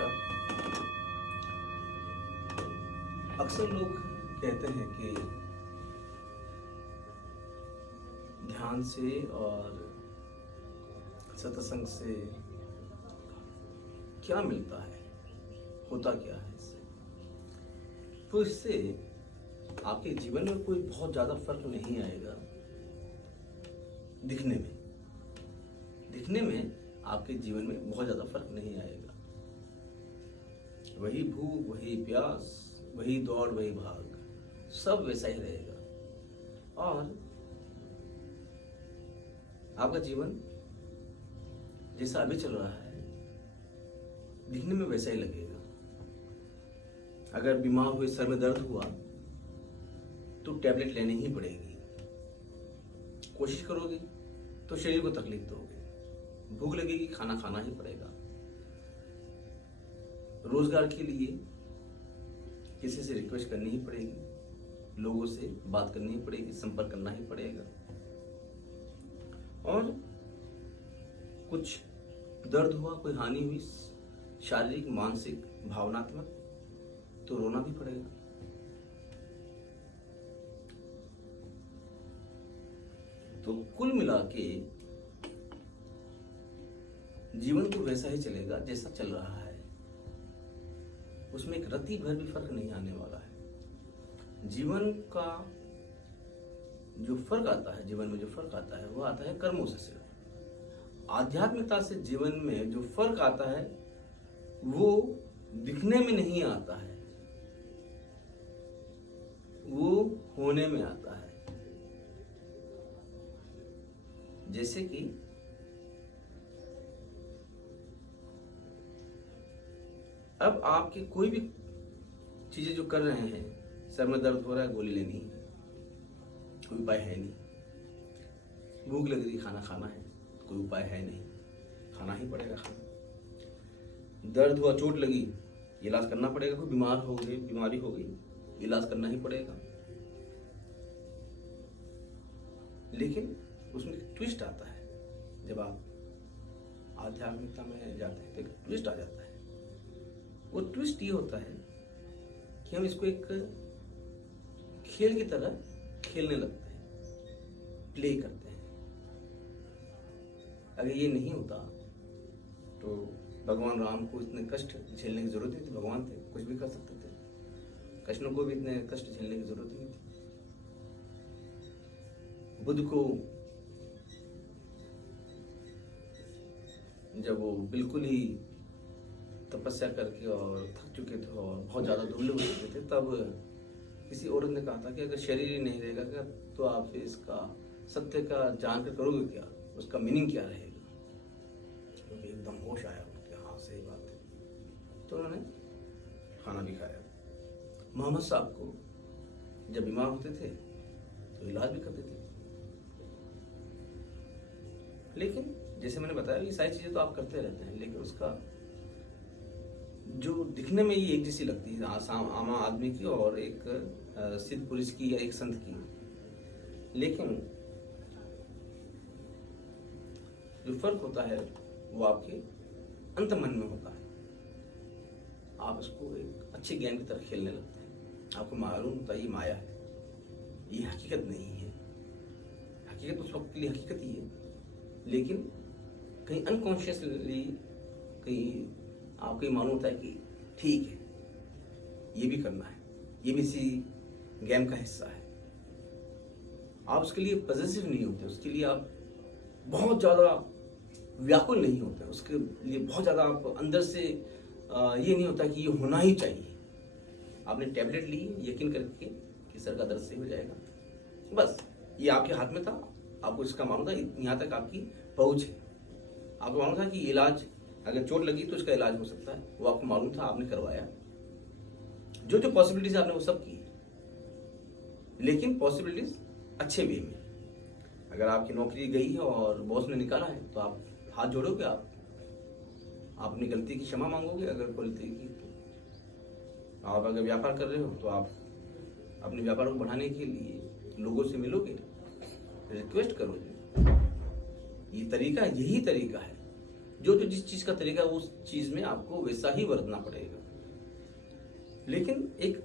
नमस्कार। अक्सर लोग कहते हैं कि ध्यान से और सत्संग से क्या मिलता है, होता क्या है इससे। तो इससे आपके जीवन में कोई बहुत ज़्यादा फर्क नहीं आएगा। दिखने में आपके जीवन में बहुत ज़्यादा फर्क नहीं आएगा। वही भूख, वही प्यास, वही दौड़, वही भाग, सब वैसा ही रहेगा और आपका जीवन जैसा अभी चल रहा है दिखने में वैसा ही लगेगा। अगर बीमार हुए, सर में दर्द हुआ तो टैबलेट लेनी ही पड़ेगी। कोशिश करोगे तो शरीर को तकलीफ दोगे। भूख लगेगी, खाना खाना ही पड़ेगा। रोजगार के लिए किसी से रिक्वेस्ट करनी ही पड़ेगी, लोगों से बात करनी ही पड़ेगी, संपर्क करना ही पड़ेगा। और कुछ दर्द हुआ, कोई हानि हुई, शारीरिक, मानसिक, भावनात्मक, तो रोना भी पड़ेगा। तो कुल मिला के जीवन तो वैसा ही चलेगा जैसा चल रहा है। उसमें एक रत्ती भर भी फर्क नहीं आने वाला है। जीवन का जो फर्क आता है, जीवन में जो फर्क आता है वो आता है कर्मों से सिर्फ। आध्यात्मिकता से जीवन में जो फर्क आता है वो दिखने में नहीं आता है, वो होने में आता है। जैसे कि अब आपकी कोई भी चीजें जो कर रहे हैं, सर में दर्द हो रहा है, गोली लेनी है, कोई उपाय है नहीं। भूख लग रही, खाना खाना है, कोई उपाय है नहीं, खाना ही पड़ेगा खाना। दर्द हुआ, चोट लगी, इलाज करना पड़ेगा। कोई बीमार हो गई, बीमारी हो गई, इलाज करना ही पड़ेगा। लेकिन उसमें एक ट्विस्ट आता है। जब आप आध्यात्मिकता में जाते हैं तो एक ट्विस्ट आ जाता है। वो ट्विस्ट ये होता है कि हम इसको एक खेल की तरह खेलने लगते हैं, प्ले करते हैं। अगर ये नहीं होता तो भगवान राम को इतने कष्ट झेलने की जरूरत नहीं थी। भगवान थे, कुछ भी कर सकते थे। कृष्ण को भी इतने कष्ट झेलने की जरूरत नहीं थी। बुद्ध को जब वो बिल्कुल ही तपस्या करके और थक चुके थे और बहुत ज़्यादा दुबले हो चुके थे, तब किसी औरत ने कहा था कि अगर शरीर ही नहीं रहेगा तो आप इसका सत्य का जानकर करोगे क्या, उसका मीनिंग क्या रहेगा। क्योंकि एकदम होश आया उनके, हाँ सही बात है। तो उन्होंने खाना भी खाया। मोहम्मद साहब को जब बीमार होते थे तो इलाज भी करते थे। लेकिन जैसे मैंने बताया, ये सारी चीजें तो आप करते रहते हैं, लेकिन उसका जो दिखने में ये एक जैसी लगती है आम आदमी की और एक सिद्ध पुरुष की या एक संत की, लेकिन जो फर्क होता है वो आपके अंत मन में होता है। आप इसको एक अच्छे गेम की तरह खेलने लगते हैं। आपको मालूम होता है ये माया है, ये हकीकत नहीं है। हकीकत उस वक्त के लिए हकीकत ही है, लेकिन कहीं अनकॉन्शियसली कहीं आपको ये मालूम होता है कि ठीक है, ये भी करना है, ये भी इसी गेम का हिस्सा है। आप उसके लिए पॉजिटिव नहीं होते, उसके लिए आप बहुत ज़्यादा व्याकुल नहीं होते, उसके लिए बहुत ज़्यादा आप अंदर से ये नहीं होता कि ये होना ही चाहिए। आपने टैबलेट ली, यकीन करके कि सर का दर्द सही हो जाएगा, बस ये आपके हाथ में था। आपको इसका मालूम था, यहाँ तक आपकी पहुँच है। आपको मालूम था कि इलाज, अगर चोट लगी तो इसका इलाज हो सकता है, वो आपको मालूम था, आपने करवाया। जो जो पॉसिबिलिटीज आपने वो सब की, लेकिन पॉसिबिलिटीज अच्छे वे में। अगर आपकी नौकरी गई है और बॉस ने निकाला है तो आप हाथ जोड़ोगे, आप अपनी गलती की क्षमा मांगोगे। अगर गलती की, आप अगर व्यापार कर रहे हो तो आप अपने व्यापार को बढ़ाने के लिए लोगों से मिलोगे, रिक्वेस्ट करोगे। ये तरीका, यही तरीका है। जो जो जिस चीज का तरीका है उस चीज में आपको वैसा ही बरतना पड़ेगा। लेकिन एक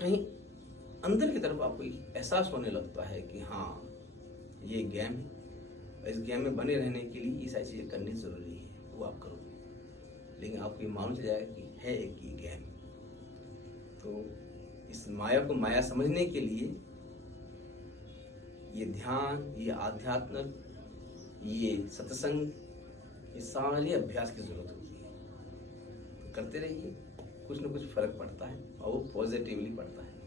कहीं अंदर की तरफ आपको एहसास होने लगता है कि हाँ ये गेम है, इस गेम में बने रहने के लिए ये सारी चीजें करनी जरूरी है, वो आप करोगे। लेकिन आपको ये मालूम चल जाएगा कि है एक ये गेम। तो इस माया को माया समझने के लिए ये ध्यान, ये आध्यात्म, ये सत्संग, ये सारे अभ्यास की जरूरत होती है। तो करते रहिए, कुछ ना कुछ फर्क पड़ता है और वो पॉजिटिवली पड़ता है।